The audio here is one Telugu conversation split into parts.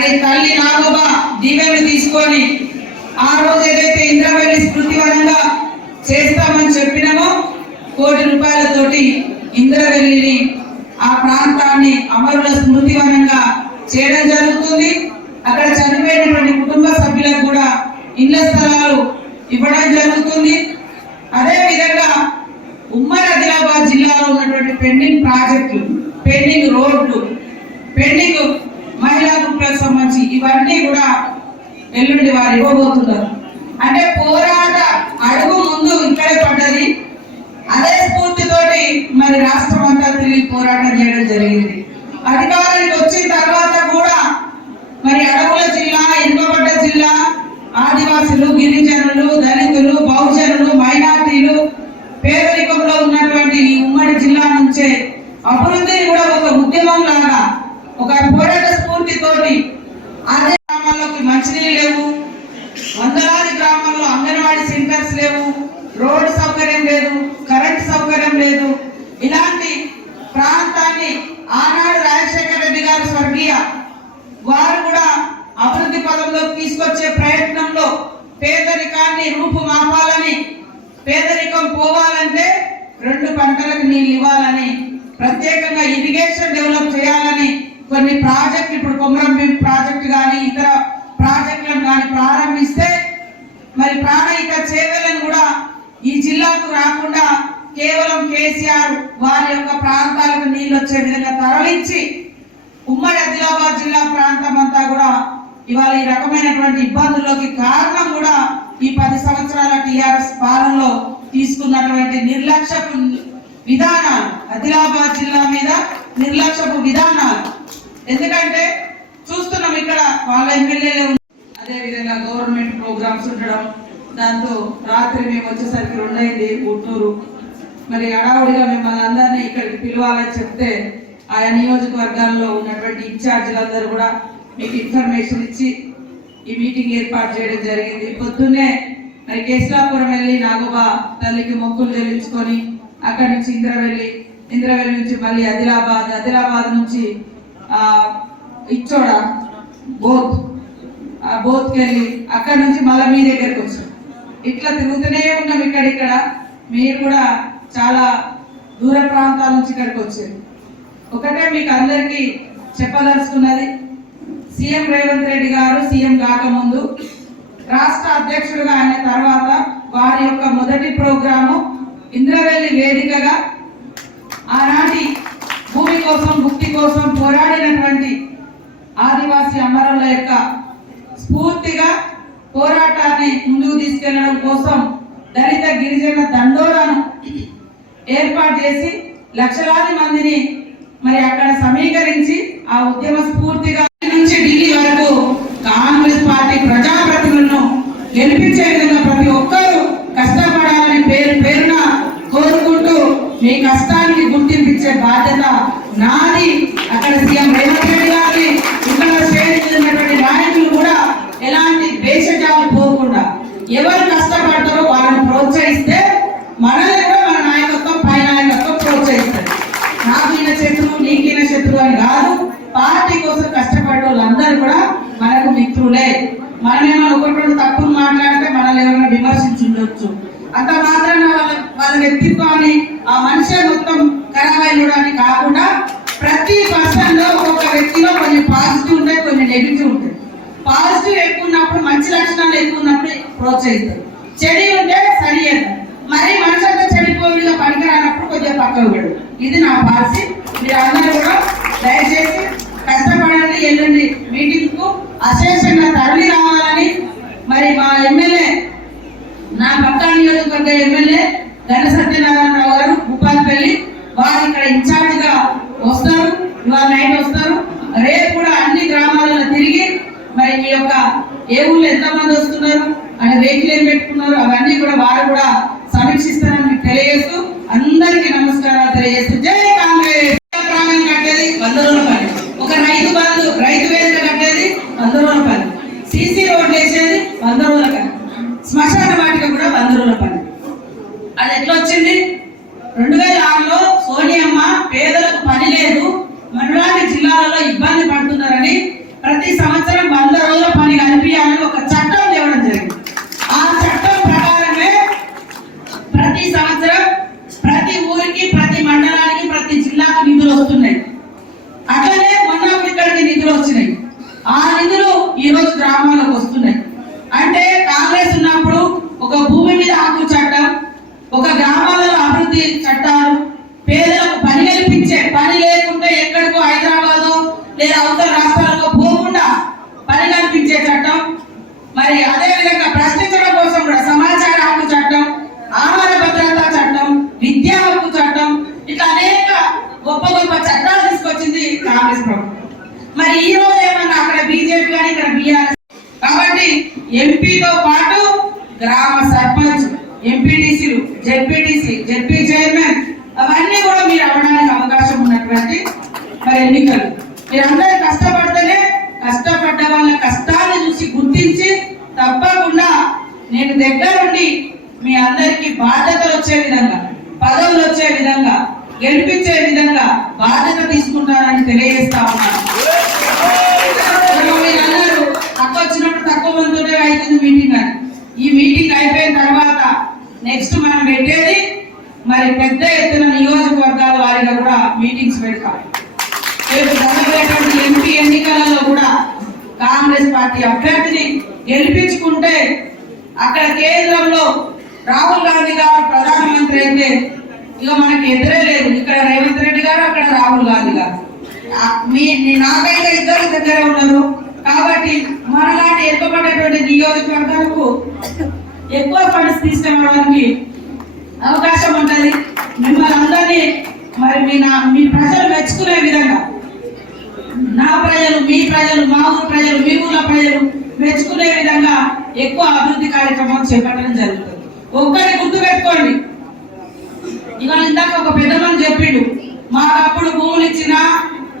మరి తల్లి నాగోబా దీవెనలు తీసుకొని ఆ రోజు ఏదైతే ఇంద్రవెల్లి స్మృతివనంగా చేస్తామని చెప్పినామో ₹1,00,00,000 ఇంద్రవెల్లిని ఆ ప్రాంతాన్ని అమరుల స్మృతివనంగా చేయడం జరుగుతుంది. అక్కడ చనిపోయినటువంటి కుటుంబ సభ్యులకు కూడా ఇళ్ల స్థలాలు ఇవ్వడం జరుగుతుంది. అదే విధంగా ఉమ్మడి ఆదిలాబాద్ జిల్లాలో ఉన్నటువంటి పెండింగ్ ప్రాజెక్టులు, పెండింగ్ రోడ్లు, పెండింగ్ మహిళా గ్రూపులకు సంబంధించి ఇవన్నీ కూడా ఎల్లుండి వారు ఇవ్వబోతున్నారు. అంటే పోరాట అడుగు ముందు ఇక్కడే పడ్డది. అదే స్ఫూర్తితోటి మరి రాష్ట్రం అంతా తిరిగి పోరాటం చేయడం జరిగింది. అధికారానికి వచ్చిన తర్వాత కూడా మరి అడవుల జిల్లా, ఎన్నుకబడ్డ జిల్లా, ఆదివాసులు, గిరిజనులు, దళితులు, బహుజనులు, మైనార్టీలు పేదరికంలో ఉన్నటువంటి ఈ ఉమ్మడి జిల్లా నుంచే అభివృద్ధిని కూడా ఒక ఉద్యమం లాగా, ఒక పోరాట స్ఫూర్తితోటి అదే గ్రామాల్లోకి మంచినీళ్ళు లేవు, వందలాది గ్రామాల్లో అంగన్వాడీ సెంటర్స్ లేవు, రోడ్డు సౌకర్యం లేదు, కరెంట్ సౌకర్యం లేదు. ఇలాంటి ప్రాంతాన్ని ఆనాడు రాజశేఖర రెడ్డి గారు స్వర్గీయ వారు కూడా అభివృద్ధి పదంలో తీసుకొచ్చే ప్రయత్నంలో పేదరికాన్ని రూపుమాపాలని, పేదరికం పోవాలంటే 2 పంటలకు నీళ్ళు ఇవ్వాలని, ప్రత్యేకంగా ఇరిగేషన్ డెవలప్ చేయాలని కొన్ని ప్రాజెక్టులు, ఇప్పుడు కొమరంభీం ప్రాజెక్టు కానీ ఇతర ప్రాజెక్టులను కానీ ప్రారంభిస్తే మరి ప్రాణహిత చేవలను కూడా ఈ జిల్లాకు రాకుండా కేవలం కేసీఆర్ వారి యొక్క ప్రాంతాలకు నీళ్ళు వచ్చే విధంగా తరలించి ఉమ్మడి ఆదిలాబాద్ జిల్లా ప్రాంతం అంతా కూడా ఇవాళ ఈ రకమైనటువంటి ఇబ్బందుల్లోకి కారణం కూడా ఈ 10 సంవత్సరాల టీఆర్ఎస్ పాలనలో తీసుకున్నటువంటి నిర్లక్ష్యపు విధానాలు, ఆదిలాబాద్ జిల్లా మీద నిర్లక్ష్యపు విధానాలు. ఎందుకంటే చూస్తున్నాం ఇక్కడ వాళ్ళ ఎమ్మెల్యేలు, అదే విధంగా గవర్నమెంట్ ప్రోగ్రామ్స్ ఉండడం, దాంతో రాత్రి మేము వచ్చేసరికి 2 అయింది గుంటూరు. మరి హడావుడిగా మిమ్మల్ని అందరినీ ఇక్కడికి పిలవాలని చెప్తే ఆయా నియోజకవర్గాల్లో ఉన్నటువంటి ఇన్ఛార్జీలందరూ కూడా మీకు ఇన్ఫర్మేషన్ ఇచ్చి ఈ మీటింగ్ ఏర్పాటు చేయడం జరిగింది. పొద్దున్నే మరి కేశలాపురం వెళ్ళి నాగోబా తల్లికి మొక్కులు చెల్లించుకొని అక్కడి నుంచి ఇంద్రవెల్లి నుంచి మళ్ళీ ఆదిలాబాద్ నుంచి ఇచ్చోడ బోత్కి వెళ్ళి అక్కడి నుంచి మళ్ళీ మీ దగ్గరకు వచ్చాం. ఇట్లా తిరుగుతూనే ఉన్నాం. ఇక్కడ మీరు కూడా చాలా దూర ప్రాంతాల నుంచి ఇక్కడికి వచ్చారు. ఒకటే మీకు అందరికీ చెప్పదలుచుకున్నది, సీఎం రేవంత్ రెడ్డి గారు సీఎం కాకముందు రాష్ట్ర అధ్యక్షుడుగా అయిన తర్వాత వారి యొక్క మొదటి ప్రోగ్రాము ఇంద్రవెల్లి వేదికగా ఆనాటి భూమి కోసం, భుక్తి కోసం పోరాడినటువంటి ఆదివాసీ అమరుల యొక్క స్ఫూర్తిగా పోరాటాన్ని ముందుకు తీసుకెళ్లడం కోసం దళిత గిరిజన దండోరాను ఏర్పాటు చేసి లక్షలాది మందిని మరి అక్కడ సమీకరించి ఆ ఉద్యమ స్ఫూర్తిగా నుంచి ఢిల్లీ వరకు కాంగ్రెస్ పార్టీ ప్రజాప్రతినిధులను గెలిపించే విధంగా ప్రతి ఒక్కరూ కష్టపడాలని పేరున కోరుకుంటూ మీ కష్టానికి గుర్తింపించే బాధ్యత నాది. అక్కడ సీఎం రేవంత్ రెడ్డి గారిని, ఇక్కడ స్టేట్ ఉన్నటువంటి నాయకులు కూడా ఎలాంటి భేషజాలు పోకుండా ఎవరు కష్టపడతారో వాళ్ళని ప్రోత్సహిస్తే మనల్ని కూడా మన నాయకత్వం, పై నాయకత్వం ప్రోత్సహిస్తారు. నాకు ఈయన శత్రువు, నీకైన శత్రువు అని కాదు. పార్టీ కోసం కష్టపడే వాళ్ళందరూ కూడా మనకు మిత్రులే. మనమేమో 1-2 తప్పులు మాట్లాడితే మనల్ని ఎవరైనా విమర్శించుండొచ్చు. అంత మాత్రాన వాళ్ళ వ్యక్తిత్వాన్ని, ఆ మనిషి మొత్తం ఖరాబ్ అయిపోవడానికి కాకుండా ప్రతి పర్సన్ లో ఒక్కొక్క వ్యక్తిలో కొన్ని పాజిటివ్ ఉంటాయి, కొన్ని నెగిటివ్ ఉంటాయి. పాజిటివ్ ఎక్కువ ఉన్నప్పుడు, మంచి లక్షణాలు ఎక్కువ ఉన్నప్పుడు ప్రోత్సహిస్తారు. చెడు ఉంటే సరి చేద్దాం. మరి మనిషి అంతా చెడిపోయిగా పనికిరానప్పుడు కొద్దిగా పక్కకు పెడు. ఇది నా పాలసీ. మీరు అందరూ కూడా దయచేసి కష్టపడండి. ఎల్లుండి మీటింగ్ కు అశేషంగా తరలి రావాలని మరి మా ఎమ్మెల్యే, నా పక్కా నియోజకవర్గ ఎమ్మెల్యే ఘన సత్యనారాయణరావు గారు భూపాలపల్లి వారు ఇక్కడ ఇన్ఛార్జ్ గా వస్తారు. ఇవాళ నైట్ వస్తారు. రేపు కూడా అన్ని గ్రామాలలో తిరిగి మరి మీ యొక్క ఏ ఊళ్ళో ఎంతమంది వస్తున్నారు అని వెహికల్ ఏం పెట్టుకున్నారు అవన్నీ కూడా వారు కూడా సమీక్షిస్తారని మీకు తెలియజేస్తూ అందరికీ నమస్కారాలు తెలియజేస్తూ జై కాంగ్రెస్. కట్టేది 100 రోజుల పని, ఒక రైతు వేదిక కట్టేది 100 రోజుల పని, సీసీ రోడ్లు వేసేది 100 రోజుల పని, శ్మశాన వాటిక కూడా 100 రోజుల పని. అది ఎట్లా వచ్చింది? 2006లో సోనియమ్మ పేదలకు పని లేదు, మనలాంటి జిల్లాలలో ఇబ్బంది పడుతున్నారని ప్రతి సంవత్సరం 100 రోజుల పని కల్పించాలని ఒక చట్టం తేవడం జరిగింది. ఆ చట్టం ప్రకారమే ప్రతి సంవత్సరం ప్రతి ఊరికి, ప్రతి మండలానికి, ప్రతి జిల్లాకు నిధులు వస్తున్నాయి. అట్లనే మొన్న ఇక్కడికి నిధులు వచ్చినాయి. ఆ నిధులు ఈ రోజు గ్రామాలకు వస్తున్నాయి. అంటే కాంగ్రెస్ ఉన్నప్పుడు ఒక భూమి మీద హక్కు చట్టం, ఒక గ్రామాలలో అభివృద్ధి చట్టాలు, పేదలకు పని కల్పించే, పని లేకుంటే ఎక్కడికో హైదరాబాదు లేదా అవతల రాష్ట్రాలకు పోకుండా పని కల్పించే చట్టం, మరి అదే విధంగా ప్రశ్నించడం కోసం కూడా సమాచార హక్కు చట్టం, ఆహార భద్రతా చట్టం, విద్యా హక్కు చట్టం, ఇట్లా అనేక గొప్ప గొప్ప చట్టాలు తీసుకొచ్చింది కాంగ్రెస్ ప్రభుత్వం. మరి ఈ రోజు ఏమన్నా అక్కడ బీజేపీ కానీ ఇక్కడ బీఆర్ఎస్. కాబట్టి ఎంపీతో పాటు గ్రామ సర్పంచ్, ఎంపీటీసీలు, జెడ్పీటీసీ, జెడ్పీ చైర్మన్ అవన్నీ కూడా మీరు అవ్వడానికి అవకాశం ఉన్నటువంటి మరి ఎన్నికలు. మీరందరూ కష్టపడితేనే కష్టపడ్డ వాళ్ళ కష్టాన్ని చూసి గుర్తించి తప్పకుండా నేను దగ్గరుండి మీ అందరికీ బాధ్యతలు వచ్చే విధంగా, పదవులు వచ్చే విధంగా, గెలిపించే విధంగా బాధ్యత తీసుకుంటానని తెలియజేస్తా ఉన్నాను. మీరందరూ తక్కువ వచ్చినప్పుడు తక్కువ మందితోనే అవుతుంది మీటింగ్ అని. ఈ మీటింగ్ అయిపోయిన తర్వాత నెక్స్ట్ మనం పెట్టేది మరి పెద్ద ఎత్తున నియోజకవర్గాల వారిగా కూడా మీటింగ్స్ పెడతాం. రేపు జరగబోయేటువంటి ఎంపీ ఎన్నికలలో కూడా కాంగ్రెస్ పార్టీ అభ్యర్థిని గెలిపించుకుంటే అక్కడ కేంద్రంలో రాహుల్ గాంధీ గారు ప్రధానమంత్రి అయితే ఇక మనకి ఎదురే లేదు. ఇక్కడ రేవంత్ రెడ్డి గారు, అక్కడ రాహుల్ గాంధీ గారు. నాకైతే ఇద్దరు దగ్గర ఉన్నారు. కాబట్టి మనలాంటి ఎన్నుకున్నటువంటి నియోజకవర్గాలకు ఎక్కువ ఫండ్స్ తీసుకురావడానికి అవకాశం ఉంటుంది. మిమ్మల్ని అందరినీ మరి మీ ప్రజలు మెచ్చుకునే విధంగా, నా ప్రజలు, మీ ప్రజలు, మా ఊరు ప్రజలు, మీ ఊళ్ళో ప్రజలు మెచ్చుకునే విధంగా ఎక్కువ అభివృద్ధి కార్యక్రమం చేపట్టడం జరుగుతుంది. ఒక్కటి గుర్తు పెట్టుకోండి, ఇవాళ ఇందాక ఒక పెద్దమని చెప్పిండు, మాకప్పుడు భూములు ఇచ్చినా,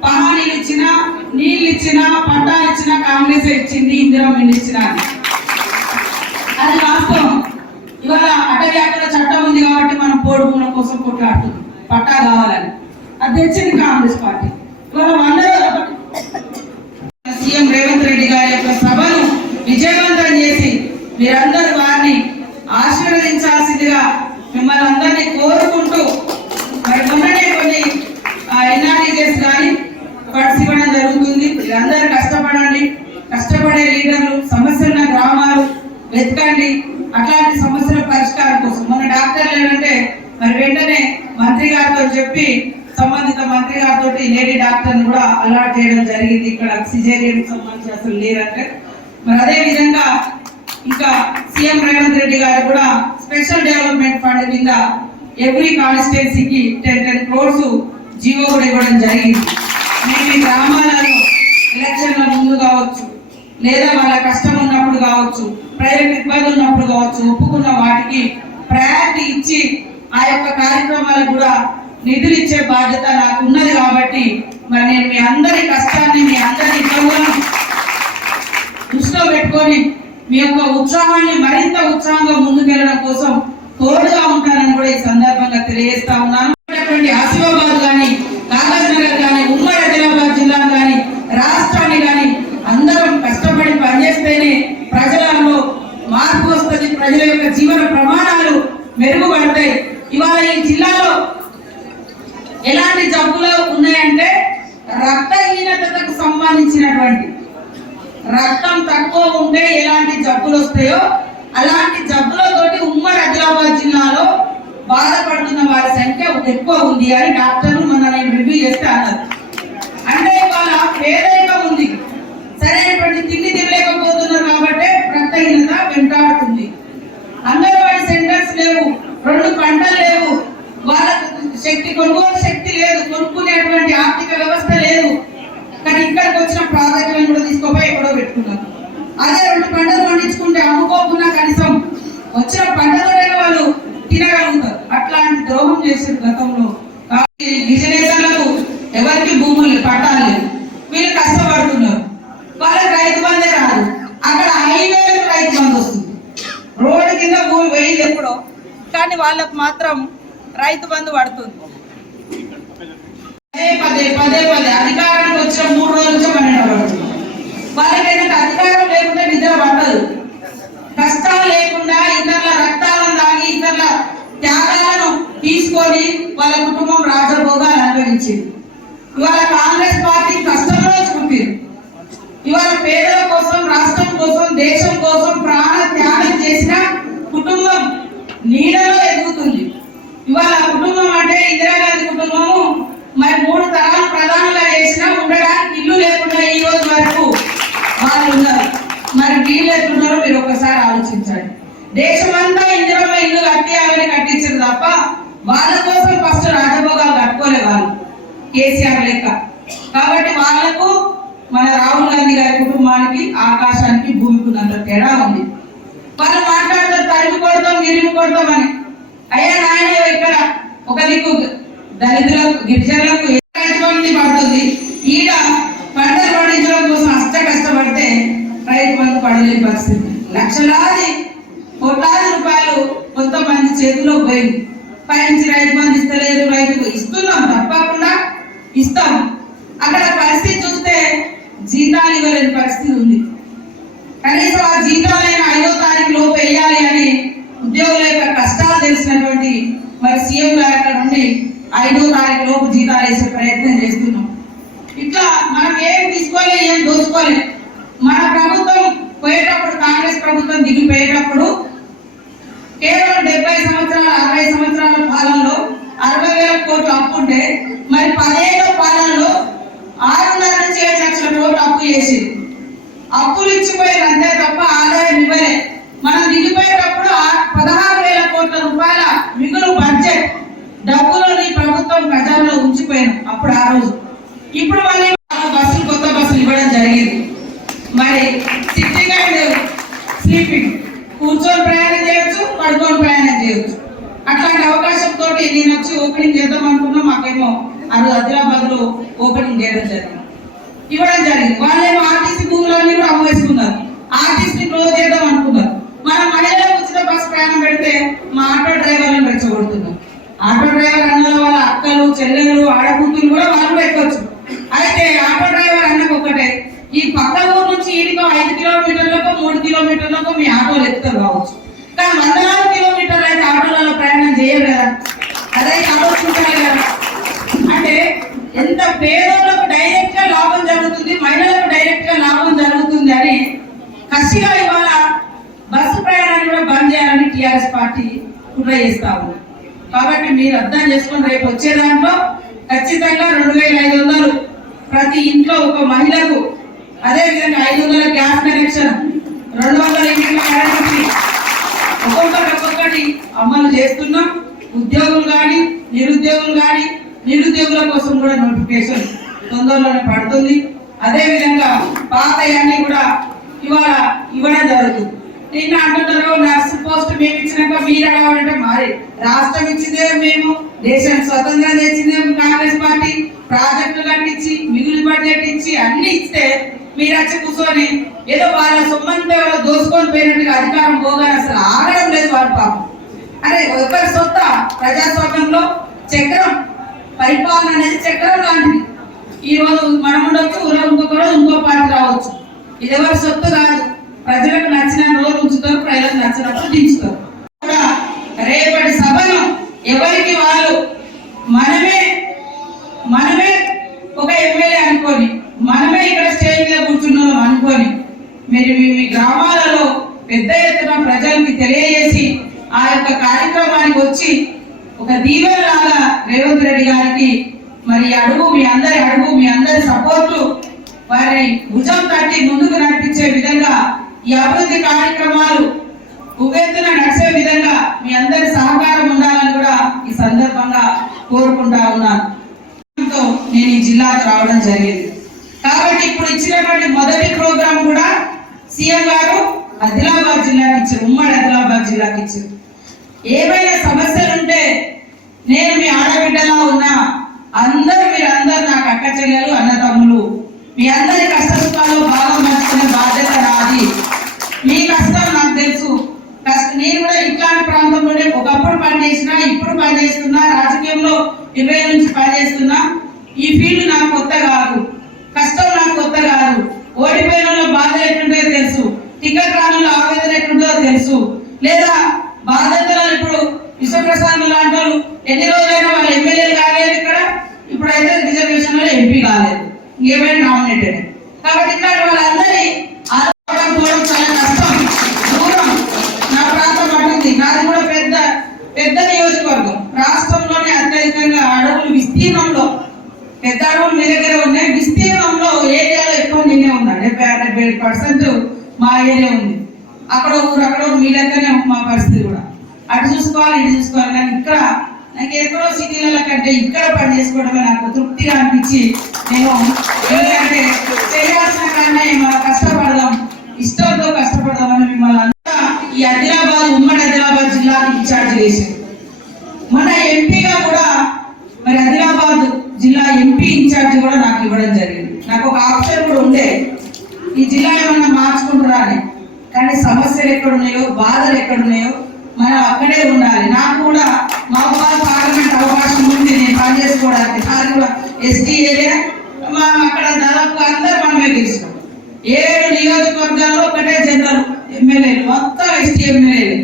పహానీలు ఇచ్చినా, నీళ్ళు ఇచ్చినా, పట్టాలు ఇచ్చినా కాంగ్రెస్ ఇచ్చింది, ఇందిరా మిల్లు ఇచ్చినా. అది వాస్తవం. ఇవాళ అటవీ హక్కుల చట్టం ఉంది కాబట్టి మనం పోడు భూముల కోసం కొట్లాడుతుంది, పట్టా కావాలని. అది తెచ్చింది కాంగ్రెస్ పార్టీ. ఇవాళ సీఎం రేవంత్ రెడ్డి గారి యొక్క సభను విజయవంతం చేసి మీరందరూ వారిని ఆశీర్వదించాల్సిందిగా మిమ్మల్ని అందరినీ కోరుకుంటూ, మరి మొన్ననే కొన్ని ఎన్ఆర్ఈజెస్ కానీ ఫండ్స్ ఇవ్వడం జరుగుతుంది. మీరందరూ కష్టపడండి. కష్టపడే లీడర్లు, సమస్యలున్న గ్రామాలు వెతకండి. అట్లాంటి సమస్యల పరిష్కారం కోసం మొన్న డాక్టర్ లేదంటే మరి వెంటనే మంత్రి గారితో చెప్పి సంబంధిత మంత్రి గారితో లేడీ డాక్టర్ని కూడా అలాట్ చేయడం జరిగింది. ఇక్కడ సిజేరియన్ సంబంధించి అసలు లేదంటే మరి అదే విధంగా ఇంకా సీఎం రేవంత్ రెడ్డి గారు కూడా స్పెషల్ డెవలప్మెంట్ ఫండ్ కింద ఎవ్రీ కాన్స్టిట్యున్సీకి 10 crores జీవో కూడా ఇవ్వడం జరిగింది. మేము ఈ గ్రామాలలో ఎలక్షన్ల ముందు కావచ్చు, లేదా వాళ్ళ కష్టం ఉన్నప్పుడు కావచ్చు, ప్రైవేట్ ఇబ్బంది ఉన్నప్పుడు కావచ్చు, ఒప్పుకున్న వాటికి ప్రయారిటీ ఇచ్చి ఆ యొక్క కార్యక్రమాలకు కూడా నిధులు ఇచ్చే బాధ్యత నాకు ఉన్నది. కాబట్టి మరి నేను మీ అందరి కష్టాన్ని, మీ అందరి ఇబ్బందులను దృష్టిలో పెట్టుకొని మీ యొక్క ఉత్సాహాన్ని మరింత ఉత్సాహంగా ముందుకెళ్లడం కోసం తోడుగా ఉంటానని కూడా ఈ సందర్భంగా తెలియజేస్తా ఉన్నాను. ఆసిఫాబాద్ కానీ, కాగజ్ నగర్ కానీ, ఉమ్మడి ఆదిలాబాద్ జిల్లా కానీ, రాష్ట్రాన్ని కానీ అందరం కష్టపడి పనిచేస్తేనే ప్రజలలో మార్పు వస్తుంది, ప్రజల యొక్క జీవన ప్రమాణాలు మెరుగుపడతాయి. ఇవాళ ఈ జిల్లాలో ఎలాంటి జబ్బులు ఉన్నాయంటే రక్తహీనతకు సంబంధించినటువంటి, రక్తం తక్కువ ఉంటే ఎలాంటి జబ్బులు వస్తాయో అలాంటి జబ్బులతోటి ఉమ్మడి ఆదిలాబాద్ జిల్లాలో బాధపడుతున్న వారి సంఖ్య ఎక్కువ ఉంది అని డాక్టర్లు మొన్న నేను రివ్యూ చేస్తే అన్నారు. అంటే ఇవాళ పేదరికం ఉంది, సరైనటువంటి తిండి తినలేకపోతున్నారు కాబట్టి రక్తహీనత వెంటాడుతుంది. అంగన్వాడీ సెంటర్స్ లేవు, 2 పంటలు లేవు, వాళ్ళకు కొనుగోలు శక్తి లేదు, కొనుక్కునేటువంటి ఆర్థిక వ్యవస్థ లేదు. కానీ ఇక్కడికి వచ్చిన ప్రాజెక్టులను కూడా తీసుకోపోయి ఎక్కడో పెట్టుకున్నారు. అదే 2 పంటలు పండించుకుంటే అమ్ముకోకుండా కనీసం వచ్చిన పంటలనే వాళ్ళు తినగలుగుతారు. అట్లాంటి ద్రోహం చేసిన గతంలో గిరిజనేతలకు ఎవరికి భూములు పట్టాలు లేదు, వీళ్ళు కష్టపడుతున్నారు. వాళ్ళకి రైతు బంధే రాదు. అక్కడ హైవేలకు రైతు బంధు వస్తుంది, రోడ్డు కింద భూమి వేయదు ఎప్పుడో, కానీ వాళ్ళకు మాత్రం రైతు బంధు పడుతుంది. పదే పదే అధికారానికి వచ్చిన 3 రోజుల నుంచి 12 పడుతుంది. వాళ్ళ ఉండదు. కష్టాలు లేకుండా ఇతరుల రక్తాలను తాగి ఇతరుల త్యాగాలను తీసుకొని వాళ్ళ కుటుంబం రాజభోగాలు అనుభవించింది. ఇవాళ కాంగ్రెస్ పార్టీ కష్టంలో పుట్టింది. ఇవాళ పేదల కోసం, రాష్ట్రం కోసం, దేశం కోసం ప్రాణ త్యాగం చేసిన కుటుంబం నీడలో ఎదుగుతుంది. ఇవాళ కుటుంబం అంటే ఇందిరాగాంధీ కుటుంబము మరి 3 తరాలు ప్రధానంగా చేసినా ఉండడానికి ఇల్లు లేకుండా ఈ రోజు వరకు వాళ్ళు ఉన్నారు. మరి వీళ్ళు ఎట్లున్నారో మీరు ఒకసారి ఆలోచించండి. దేశమంతా ఇందిరమ్మ ఇల్లు కట్టియాలని కట్టించారు తప్ప వాళ్ళ కోసం ఫస్ట్ రాజభోగాలు కట్టుకోలే వాళ్ళు కేసీఆర్ లెక్క. కాబట్టి వాళ్లకు మన రాహుల్ గాంధీ గారి కుటుంబానికి ఆకాశానికి భూమికి ఉన్నంత తేడా ఉంది. వాళ్ళు మాట్లాడతారు తరిమి కొడతాం, గిరిమి కొడతామని. అయ్యా నాయన ఇక్కడ ఒక దిక్కు దళితులకు, గిరిజనులకు పడుతుంది. ఈడ పంటలు పండించడం కోసం కష్టపడితే రైతు బంధు పడలేని పరిస్థితి. లక్షలాది కోట్లాది రూపాయలు కొంతమంది చేతిలో పోయింది. పైనుంచి రైతు బంధు ఇస్తలేదు, రైతుకు ఇస్తున్నాం తప్పకుండా ఇస్తాం. అక్కడ పరిస్థితి చూస్తే జీతాలు ఇవ్వలేని పరిస్థితి ఉంది. కనీసం ఆ జీతాలైనా 5వ తారీఖు లోపు వేయాలి అని ఉద్యోగుల యొక్క కష్టాలు తెలిసినటువంటి మరి సీఎం గారు అక్కడ నుండి 5వ తారీఖు లోపు జీతాలు వేసే ప్రయత్నం చేస్తున్నాం. ఇట్లా మనం ఏం తీసుకోలే, ఏం దోచుకోలే. మన ప్రభుత్వం పోయేటప్పుడు, కాంగ్రెస్ ప్రభుత్వం దిగిపోయేటప్పుడు కేవలం 70 సంవత్సరాల 60 సంవత్సరాల పాలనలో 60,000 కోట్లు అప్పు ఉంటే మరి 10 ఏళ్ల పాలనలో 6.5 నుంచి 7 లక్షల కోట్లు అప్పు చేసింది. అప్పులు ఇచ్చిపోయారు అంతే తప్ప ఆదాయం ఇవ్వలే. మనం దిగిపోయేటప్పుడు 16,000 కోట్ల రూపాయల మిగులు బడ్జెట్ డబ్బులని ప్రభుత్వం ఖజానాలో ఉంచిపోయాను అప్పుడు ఆ రోజు. ఇప్పుడు మళ్ళీ బస్సులు, కొత్త బస్సులు ఇవ్వడం జరిగింది. మరి సిట్టింగ్ అండ్ స్లీపింగ్, కూర్చొని ప్రయాణం చేయొచ్చు, పడుకొని ప్రయాణం చేయొచ్చు. అట్లాంటి అవకాశంతో నేను వచ్చి ఓపెనింగ్ చేద్దాం అనుకున్నా. మాకేమో అది ఆదిలాబాద్ లో ఓపెనింగ్ చేయడం జరిగింది, ఇవ్వడం జరిగింది. వాళ్ళేమో ఆర్టీసీ భూములన్నీ కూడా అమ్మేసుకున్నారు. ఆర్టీసీ క్లోజ్ చేద్దాం అనుకున్నారు. మనం మహిళలకు ఉచిత బస్సు ప్రయాణం పెడితే మా ఆటో డ్రైవర్లను రెచ్చగొడుతున్నారు. ఆటో డ్రైవర్ అన్నల వాళ్ళ అక్కలు, చెల్లెలు, ఆడకూతులు కూడా వాళ్ళు పెట్టవచ్చు. అయితే ఆటో డ్రైవర్ అన్నకు ఒకటే, ఈ పక్క ఊరు నుంచి ఈడికో 5 కిలోమీటర్లకు 3 కిలోమీటర్లకు మీ ఆటోలు ఎత్తుతారు కావచ్చు, కానీ 100 కిలోమీటర్లు అయితే ఆటోలలో ప్రయాణం చేయరు కదా. అదే ఆలోచించాలి కదా. అంటే ఎంత పేదలకు డైరెక్ట్ గా లాభం జరుగుతుంది, మహిళలకు డైరెక్ట్ గా లాభం జరుగుతుంది అని కసిగా ఇవాళ బస్సు ప్రయాణాన్ని కూడా బంద్ చేయాలని టీఆర్ఎస్ పార్టీ కుట్ర చేస్తా ఉంది. కాబట్టి మీరు అర్థం చేసుకుని రేపు వచ్చే దాంట్లో ఖచ్చితంగా 2,500 ప్రతి ఇంట్లో ఒక మహిళకు, అదే విధంగా 500 గ్యాస్ కనెక్షన్, 200 ఇంట్లో కరెంట్ ఒక్కొక్కటి అమలు చేస్తున్నాం. ఉద్యోగులు కానీ, నిరుద్యోగులు కానీ, నిరుద్యోగుల కోసం కూడా నోటిఫికేషన్ తొందరలోనే పడుతుంది. అదే విధంగా పాతయన్నీ కూడా ఇవాళ ఇవ్వడం జరుగుతుంది. నిన్న అంటున్నారు నర్సు పోస్ట్ మేము ఇచ్చినాక మీరు అడగాలంటే మారి రాష్ట్రం ఇచ్చిందే మేము, దేశం స్వతంత్రం తెచ్చిందే కాంగ్రెస్ పార్టీ, ప్రాజెక్టులు కట్టించి మిగులు బడ్జెట్ ఇచ్చి అన్ని ఇస్తే మీరు వచ్చి కూర్చొని ఏదో వాళ్ళ సొమ్మంతా దోసుకొని పోయినట్టుగా అధికారం పోగానే అసలు ఆగడం లేదు వాళ్ళ పాపం. అరే ఒకరి సొంత ప్రజాస్వామ్యంలో చక్రం, పరిపాలన అనేది చక్రం లాంటిది. ఈ రోజు మనం ఉండొచ్చు, ఇంకొకరు ఇంకో పార్టీ రావచ్చు. ఇది ఎవరి సొత్తు కాదు. ప్రజలకు నచ్చిన రోజు ఉంచుతారు, ప్రజలకు నచ్చినప్పుడు దించుతారు. రేపటి సభను ఎవరికి వాళ్ళు మనమే ఒక ఎమ్మెల్యే అనుకొని, మనమే ఇక్కడ స్టేజ్ మీద కూర్చున్నాం అనుకొని, మీరు మీ గ్రామాలలో పెద్ద ఎత్తున ప్రజలకి తెలియజేసి ఆ యొక్క కార్యక్రమానికి వచ్చి ఒక దీవెన లాగా రేవంత్ రెడ్డి గారికి మరి అడుగు, మీ అందరి సపోర్టు వారి భుజం తట్టి ముందుకు నడిపించే విధంగా ఈ అభివృద్ధి కార్యక్రమాలు ఉవ్వెత్తున నడిచే విధంగా మీ అందరి సహకారం ఉండాలని కూడా ఈ సందర్భంగా కోరుకుంటా ఉన్నాను. నేను ఈ జిల్లాకు రావడం జరిగింది. కాబట్టి ఇప్పుడు ఇచ్చినటువంటి మొదటి ప్రోగ్రాం కూడా సీఎం గారు ఆదిలాబాద్ జిల్లాకి ఇచ్చారు, ఉమ్మడి ఆదిలాబాద్ జిల్లాకి ఇచ్చారు. ఏమైనా సమస్యలుంటే నేను మీ ఆడబిడ్డలా ఉన్నా, మీరందరూ నాకు అక్క చెల్లెలు, అన్న తమ్ములు, మీ అందరి కష్ట సుఖాల్లో భాగం పంచుకునే బాధ్యత నాది. మీ కష్టం నాకు తెలుసు. నేను కూడా ఇట్లాంటి ప్రాంతంలోనే ఒకప్పుడు పనిచేసినా, ఇప్పుడు పనిచేస్తున్నా, రాజకీయంలో 20 నుంచి పనిచేస్తున్నా. ఈ ఫీల్డ్ నాకు కొత్త కాదు, కష్టం నాకు కొత్త కాదు. ఓడిపోయిన బాధ ఎట్లుంటే తెలుసు, టికెట్ రాను లేదా బాధ్యతలు ఇప్పుడు విశ్వప్రసాద్ లాంటి వాళ్ళు ఎన్ని రోజులైనా వాళ్ళు ఎమ్మెల్యేలు కాలేదు ఇక్కడ, ఇప్పుడైతే రిజర్వేషన్ లో ఎంపీ కాలేదు, ఏమైనా నామినేటెడ్. కాబట్టి ఇట్లాంటి వాళ్ళందరినీ ఆదుకోవడం చాలా కష్టం. దూరం నా ప్రాంతం అటుంది, నాది కూడా పెద్ద నియోజకవర్గం. రాష్ట్రంలోనే అత్యధికంగా అడవులు విస్తీర్ణంలో పెద్ద అడవులు మీ దగ్గర ఉన్నాయి, విస్తీర్ణంలో ఏరియాలో ఎక్కువ నేనే ఉన్నా. 70-80% మా ఏరియా ఉంది. అక్కడ ఊరు మీ దగ్గరనే మా పరిస్థితి కూడా. అటు చూసుకోవాలి ఇటు చూసుకోవాలి, కానీ ఇక్కడ నాకు ఎక్కడో సిటీల కంటే ఇక్కడ పని చేసుకోవడమే నాకు తృప్తిగా అనిపించి నేను ఎందుకంటే చేయాల్సిన కన్నా మనం కష్టపడదాం, ఇష్టంతో కష్టపడదామని మిమ్మల్ని అంతా ఈ ఉమ్మడి ఆదిలాబాద్ జిల్లాకి ఇన్ఛార్జ్ చేశారు. మన ఎంపీగా కూడా మరి ఆదిలాబాద్ జిల్లా ఎంపీ ఇన్ఛార్జ్ కూడా నాకు ఇవ్వడం జరిగింది. నాకు ఒక ఆప్షన్ కూడా ఉండే, ఈ జిల్లా ఏమన్నా మార్చుకుంటారా అని. కానీ సమస్యలు ఎక్కడున్నాయో, బాధలు ఎక్కడున్నాయో మనం అక్కడే ఉండాలి. నాకు కూడా మా పార్లమెంట్ అవకాశం ఉంది నేను పని చేసుకోవడానికి. అది కూడా ఎస్టీ ఏరియా, అక్కడ దాదాపు అందరూ మనమే గెలిచినాం. 7 నియోజకవర్గాల్లో ఒకటే జనరల్ ఎమ్మెల్యేలు, మొత్తం ఎస్టీ ఎమ్మెల్యేలు.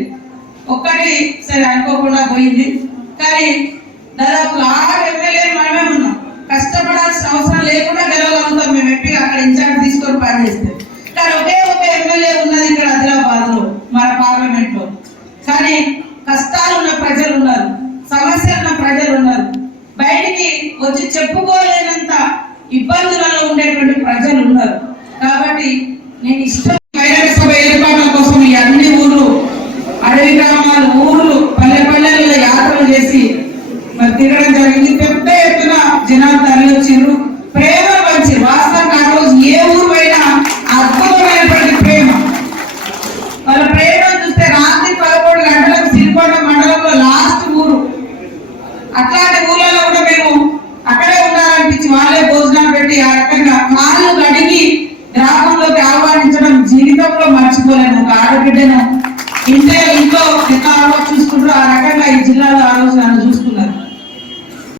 ఒక్కటి సరే అనుకోకుండా పోయింది, కానీ దాదాపు 6 ఎమ్మెల్యేలు మనమే ఉన్నాం. కష్టపడాల్సిన అవసరం లేకుండా గెలవగలుగుతాం మేము ఎంపీగా అక్కడ ఇన్ఛార్జ్ తీసుకొని పనిచేస్తే. కానీ ఒక ఎమ్మెల్యే ఉన్నది ఇక్కడ ఆదిలాబాద్ లో మన పార్లమెంట్ లో. కానీ కష్టాలు ఉన్న ప్రజలు ఉన్నారు, సమస్యలు ఉన్న ప్రజలు ఉన్నారు, బయటికి వచ్చి చెప్పుకోలేనంత ఇబ్బందులలో ఉండేటువంటి ప్రజలు ఉన్నారు. కాబట్టి నేను బహిరంగ సభ ఏర్పాట్ల కోసం ఈ అన్ని ఊర్లు, అడవి గ్రామాలు, ఊర్లు, పల్లెల్లో యాత్రలు చేసి మరి తిరగడం జరిగింది. పెద్ద ఎత్తున జనాలు తరలి వచ్చారు, ప్రేమ పంచి. వాస్తవంగా ఆ రోజు ఏ ఊరు అయినా అద్భుతమైనటువంటి ప్రేమ. వాళ్ళ ప్రేమ చూస్తే రాత్రి 11 గంటలకు సిరికొండ మండలంలో లాస్ట్ ఊరు. అట్లాంటి ఊళ్ళలో కూడా మేము అక్కడే ఉండాలనిపించి వాళ్ళే భోజనాలు పెట్టి ఆ రకంగా కాళ్ళు కడిగి గ్రామంలోకి ఆహ్వానించడం జీవితంలో మర్చిపోలేను. ఒక ఆడబిడ్డను ఇంట్లో ఎంత అలవాటు చూసుకుంటారో ఆ రకంగా ఈ జిల్లాలో ఆ రోజు నన్ను చూసుకున్నారు.